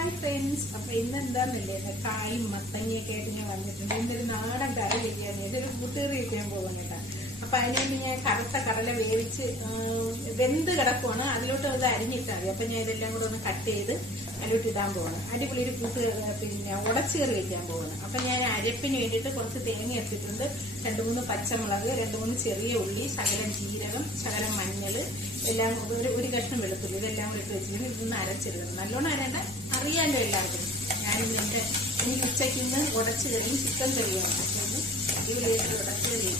Hi friends, അപ്പൊ ഇന്ന് എന്താന്നല്ലേ കായും മത്തങ്ങയൊക്കെ ആയിട്ട് ഞാൻ വന്നിട്ടുണ്ട്. ഇന്നൊരു നാടൻ കറി വയ്ക്കാൻ ഇതൊരു കൂട്ടുകറി വയ്ക്കാൻ പോകും കേട്ടോ. അപ്പൊ അതിനുവേണ്ടി ഞാൻ കറുത്ത കടല വേവിച്ച് വെന്ത് കിടക്കുവാണ്. അതിലോട്ട് അത് അരിഞ്ഞിട്ടാൽ മതി. അപ്പൊ ഞാൻ ഇതെല്ലാം കൂടെ ഒന്ന് കട്ട് ചെയ്ത് അതിലോട്ട് ഇടാൻ പോവാണ്. അടിപൊളി ഒരു പിന്നെ ഉടച്ചുകറി വയ്ക്കാൻ പോവാണ്. അപ്പൊ ഞാൻ അരപ്പിന് വേണ്ടിയിട്ട് കുറച്ച് തേങ്ങ എടുത്തിട്ടുണ്ട്, 2-3 പച്ചമുളക്, 2-3 ചെറിയ ഉള്ളി, ശകലം ജീരകം, ശകലം മഞ്ഞൾ, എല്ലാം ഒരു കഷ്ണം വെളുത്തുള്ളി, ഇതെല്ലാം കൂടെ ഇട്ട് വെച്ചിട്ട് ഇതൊന്ന് അരച്ചിടണം. നല്ലോണം അരണ്ട, അറിയാമല്ലോ എല്ലാവർക്കും. ഞാനിന്ന് എനിക്ക് ഉച്ചയ്ക്ക് ഇന്ന് ഉടച്ചു കറിയും ചിക്കൻ കറിയാണ്. അടിപൊളിയായിട്ട് ഉടച്ചു കറി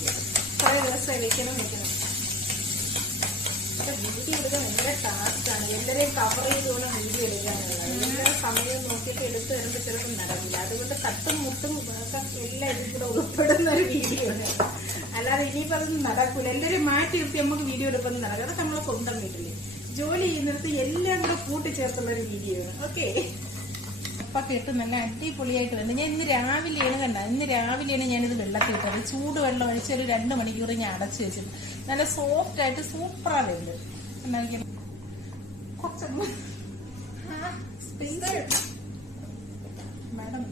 കുറെ ദിവസമായി വെക്കണം. അപ്പൊ വീഡിയോ എടുക്കാൻ ഭയങ്കര ടാസ്ക്കാണ്. എല്ലാവരെയും കവർ ചെയ്തുകൊണ്ട് വീഡിയോ എടുക്കാനുള്ളത്. എല്ലാ സമയവും നോക്കിയിട്ട് എടുത്ത് വരുമ്പോൾ ചിലപ്പോൾ നടക്കില്ല. അതുകൊണ്ട് തട്ടും മുട്ടും എല്ലാം ഇതിൽ കൂടെ ഉൾപ്പെടുന്ന ഒരു വീഡിയോ ആണ്. അല്ലാതെ ഇനിയിപ്പോൾ അതൊന്നും നടക്കൂല. എല്ലാവരും മാറ്റി നിർത്തി നമുക്ക് വീഡിയോ എടുക്കുന്നത് നടക്കും. അതൊക്കെ നമ്മളെ സ്വന്തം വീട്ടില് ജോലി ചെയ്യുന്നിടത്ത് എല്ലാം കൂടെ കൂട്ടിച്ചേർത്തുള്ള ഒരു വീഡിയോ ആണ്. ഓക്കെ, ഉപ്പൊക്കെ ഇട്ട് നല്ല അടിപൊളിയായിട്ട് വേണ്ട. ഞാൻ ഇന്ന് രാവിലെയാണ് ഇന്ന് രാവിലെയാണ് ഞാനിത് വെള്ളത്തിൽ ഇട്ടത്. ചൂട് വെള്ളം ഒഴിച്ച് ഒരു 2 മണിക്കൂർ ഞാൻ അടച്ചു വെച്ചിട്ട് നല്ല സോഫ്റ്റ് ആയിട്ട് സൂപ്പറാ വേണ്ടത്. മാഡം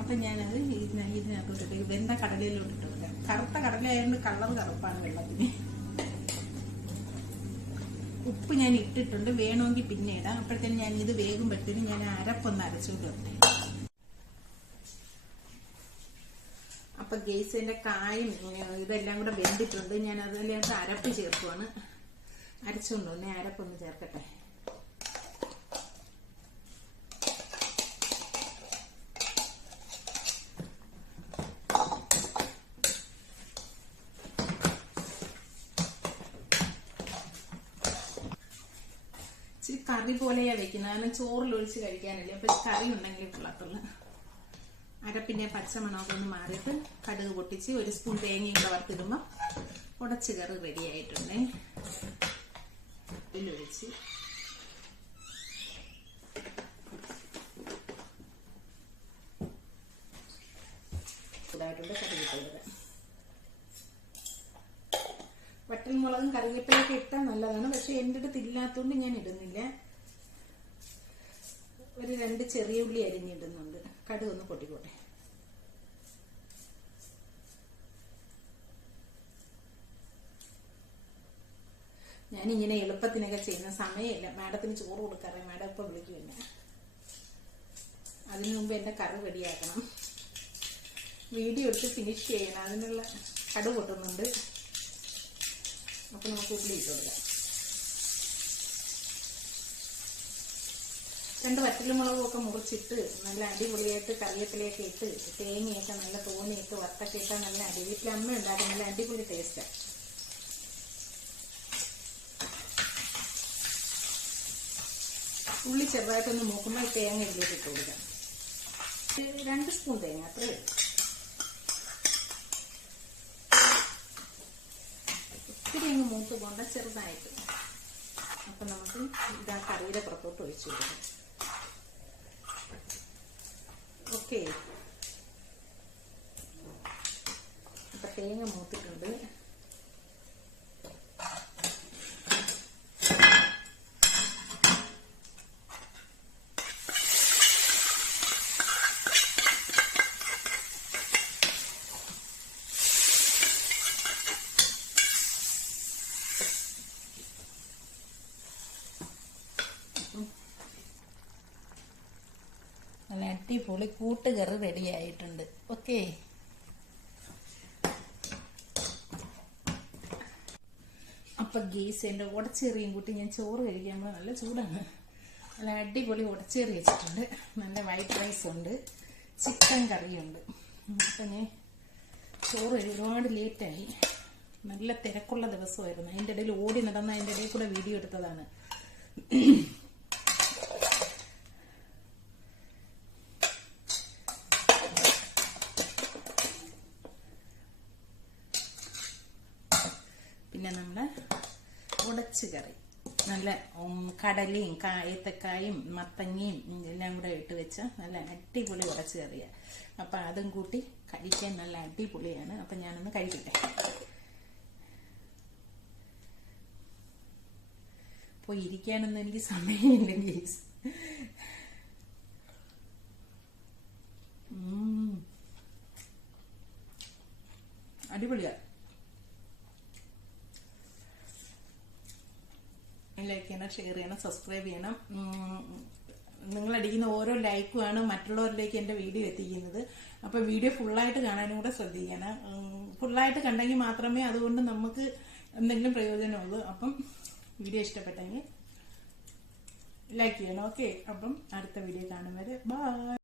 അപ്പൊ ഞാനത് ഇതിനകത്തോട്ട് വെന്ത കടലയിലോട്ട് ഇട്ടില്ല. കറുത്ത കടലയായതുകൊണ്ട് കളർ കറുപ്പാണ് വെള്ളത്തിന്. ഉപ്പ് ഞാൻ ഇട്ടിട്ടുണ്ട്, വേണമെങ്കിൽ പിന്നെ ഇടാം. അപ്പോഴത്തേന് ഞാൻ ഇത് വേകുമ്പോഴത്തേനും ഞാൻ അരപ്പൊന്ന് അരച്ചോണ്ട് വരട്ടെ. അപ്പൊ ഗേസിന്റെ കായും ഇതെല്ലാം കൂടെ വെന്തിട്ടുണ്ട്. ഞാൻ അതിലേക്ക് അരപ്പ് ചേർക്കുവാണ്. അരച്ചുകൊണ്ട് വന്നേ അരപ്പൊന്ന് ചേർക്കട്ടെ. കറി പോലെയാ വെക്കുന്നത്, കാരണം ചോറിലൊഴിച്ച് കഴിക്കാനല്ലേ. അപ്പൊ കറി ഉണ്ടെങ്കിൽ കൊള്ളത്തുള്ളു. അരപ്പിന്റെ പച്ചമണമൊക്കെ ഒന്ന് മാറിയിട്ട് കടുക് പൊട്ടിച്ച് 1 സ്പൂൺ തേങ്ങയും വറുത്തിടുമ്പോ ഉടച്ചു കറി റെഡി ആയിട്ടുണ്ട്. ഇതിലൊഴിച്ച് ഇതായിട്ടുണ്ട്. കറിവേപ്പില, വറ്റൽമുളകും കറിവേപ്പിലൊക്കെ ഇട്ടാൽ നല്ലതാണ്. പക്ഷെ എൻ്റെ അടുത്ത് ഇല്ലാത്തതുകൊണ്ട് ഞാൻ ഇടുന്നില്ല. ഒരു 2 ചെറിയ ഉള്ളി അരിഞ്ഞിടുന്നുണ്ട്. കടുക് ഒന്ന് പൊട്ടിക്കോട്ടെ. ഞാനിങ്ങനെ എളുപ്പത്തിനൊക്കെ ചെയ്യുന്ന സമയമില്ല. മാഡത്തിന് ചോറ് കൊടുക്കാറേ. മാഡം ഇപ്പൊ വിളിക്കുമില്ല. അതിനു മുമ്പ് എന്റെ കറി റെഡിയാക്കണം. വീഡിയോ എടുത്ത് ഫിനിഷ് ചെയ്യണം. അതിനുള്ള കടുക് പൊട്ടുന്നുണ്ട്. അപ്പൊ നമുക്ക് ഉള്ളി ഇട്ട് കൊടുക്കാം. 2 വറ്റൽമുളകും ഒക്കെ മുറിച്ചിട്ട് നല്ല അടിപൊളിയായിട്ട് കറിവേപ്പിലയൊക്കെ ഇട്ട് തേങ്ങയൊക്കെ നല്ല തോനെയിട്ട് വറുത്തൊക്കെ ഇട്ടാൽ നല്ല വീട്ടിൽ അമ്മ ഉണ്ടാക്കും. നല്ല അടിപൊളി ടേസ്റ്റാണ്. ഉള്ളി ചെറുതായിട്ടൊന്ന് മൂക്കുമ്പോൾ തേങ്ങ ഇതിലേക്ക് ഇട്ട് കൊടുക്കാം. 2 സ്പൂൺ തേങ്ങ അത്രേ. ഒത്തിരി അങ്ങ് മൂത്ത് പോണ്ട, ചെറുതായിട്ട്. അപ്പൊ നമുക്ക് ഇതാ കറിയുടെ പുറത്തോട്ട് ഒഴിച്ചു കൊടുക്കാം. ഓക്കെ, അപ്പൊ തേങ്ങ മൂത്തിട്ടുണ്ട്. നല്ല അടിപൊളി കൂട്ടുകറി റെഡി ആയിട്ടുണ്ട്. ഓക്കെ, അപ്പൊ ഗീസ് എന്റെ ഉടച്ചെറിയും കൂട്ടി ഞാൻ ചോറ് കഴിക്കുമ്പോൾ നല്ല ചൂടാണ്. നല്ല അടിപൊളി ഉടച്ചെറി വെച്ചിട്ടുണ്ട്. നല്ല വൈറ്റ് റൈസ് ഉണ്ട്, ചിക്കൻ കറിയുണ്ട്. അപ്പൊ ഞാൻ ചോറ് ഒരുപാട് ലേറ്റായി. നല്ല തിരക്കുള്ള ദിവസമായിരുന്നു. അതിൻ്റെ ഇടയിൽ ഓടി നടന്ന അതിൻ്റെ ഇടയിൽ കൂടെ വീഡിയോ എടുത്തതാണ്. പിന്നെ നമ്മുടെ ഉടച്ചു കറി നല്ല കടലയും ഏത്തക്കായും മത്തങ്ങയും എല്ലാം കൂടെ ഇട്ട് വെച്ച നല്ല അടിപൊളി ഉടച്ചു കറിയാണ്. അപ്പൊ അതും കൂട്ടി കഴിക്കാൻ നല്ല അടിപൊളിയാണ്. അപ്പൊ ഞാനൊന്ന് കഴിക്കട്ടെ. പോയി ഇരിക്കാനൊന്നും എനിക്ക് സമയമില്ല ഗൈസ്. അടിപൊളിയാ. ലൈക്ക് ചെയ്യണം, ഷെയർ ചെയ്യണം, സബ്സ്ക്രൈബ് ചെയ്യണം. നിങ്ങൾ അടിക്കുന്ന ഓരോ ലൈക്കുമാണ് മറ്റുള്ളവരിലേക്ക് എന്റെ വീഡിയോ എത്തിക്കുന്നത്. അപ്പൊ വീഡിയോ ഫുള്ളായിട്ട് കാണാനും കൂടെ ശ്രദ്ധിക്കണം. ഫുള്ളായിട്ട് കണ്ടെങ്കിൽ മാത്രമേ അതുകൊണ്ട് നമുക്ക് എന്തെങ്കിലും പ്രയോജനമുള്ളൂ. അപ്പം വീഡിയോ ഇഷ്ടപ്പെട്ടെങ്കിൽ ലൈക്ക് ചെയ്യണം. ഓക്കെ, അപ്പം അടുത്ത വീഡിയോ കാണും വരെ ബൈ.